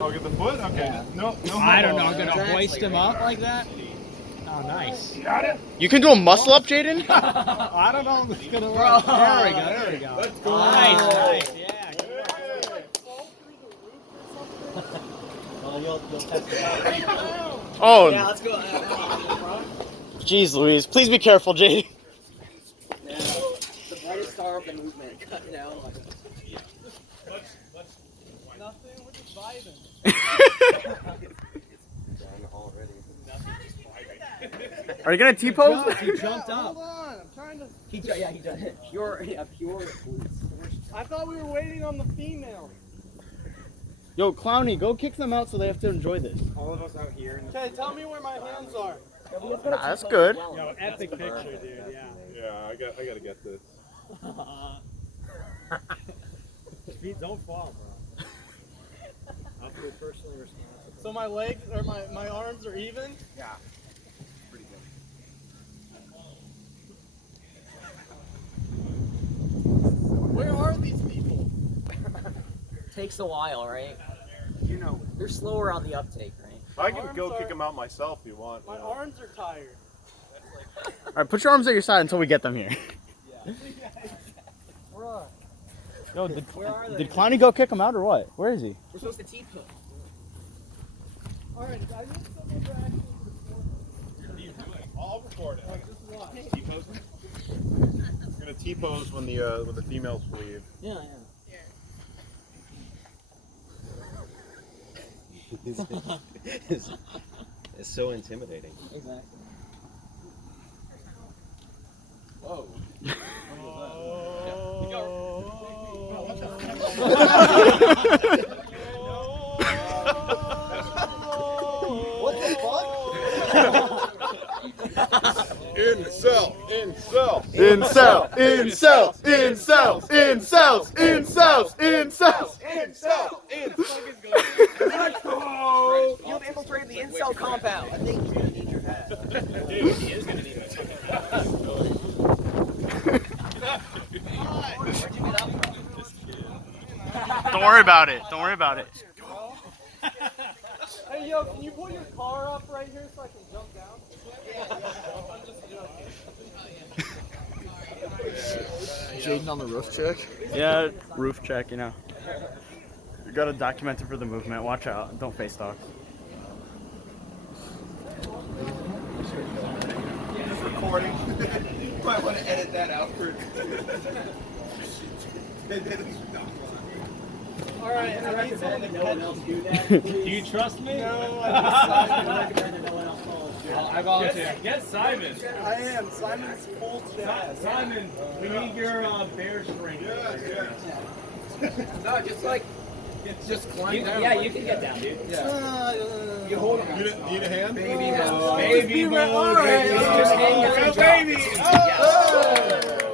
Oh, get the foot? Okay. Yeah. No. I don't know. I'm gonna hoist him up like that. Oh, nice. Got it. You can do a muscle up, Jaden? I don't know if it's gonna work. There we go. Let's go. Nice. Yeah. Well, you'll test it out. Oh, Yeah, let's go. jeez Louise. Please be careful, Jaden. Yeah, the brightest star of the movement cut down. Nothing. We're just vibing. Are you gonna T-pose? He jumped up. Hold on, I'm trying to. He done it. Pure. I thought we were waiting on the female. Yo, Clowny, go kick them out so they have to enjoy this. All of us out here. Okay, tell me where my hands are. Nah, that's good. Yo, epic picture, dude. Yeah. Yeah, I gotta get this. Feet don't fall, bro. I'll feel personally responsible. So my legs or my arms are even? Yeah. Pretty good. Where are these people? Takes a while, right? You know. They're slower on the uptake, right? I can go kick him out myself if you want. My arms are tired. All right, put your arms at your side until we get them here. Bruh. Yo, did Clowny go kick him out or what? Where is he? We're supposed to T-put. Alright, I need someone to actually record it. I'll record it. Like, this is what? T-pose. We're gonna T-pose when the females leave. Yeah. It's so intimidating. Exactly. Whoa. What the fuck? Incel. Incel, incels, incels, incels, incels, Let's go. You've infiltrated the Incel compound. I think he's gonna need your hat. Dude, he is gonna need it. Where'd you get up from? Don't worry about it. Don't worry about it. Hey, yo, can you pull your car up right here so I can jump down? I'm just joking. Jaden on the roof check? Yeah, roof check, you know. You gotta document it for the movement. Watch out. Don't face talk. Just recording. You might want to edit that out for. Alright, I need someone to catch me. Do you trust me? No, I I volunteer. Get Simon. I am. Simon's full jazz. Simon, we need your bear strength. No, just climb down. Yeah, you can get down, dude. You hold him. Need a hand? Baby mode. Baby mode. Alright. Just hang down. Baby. Oh!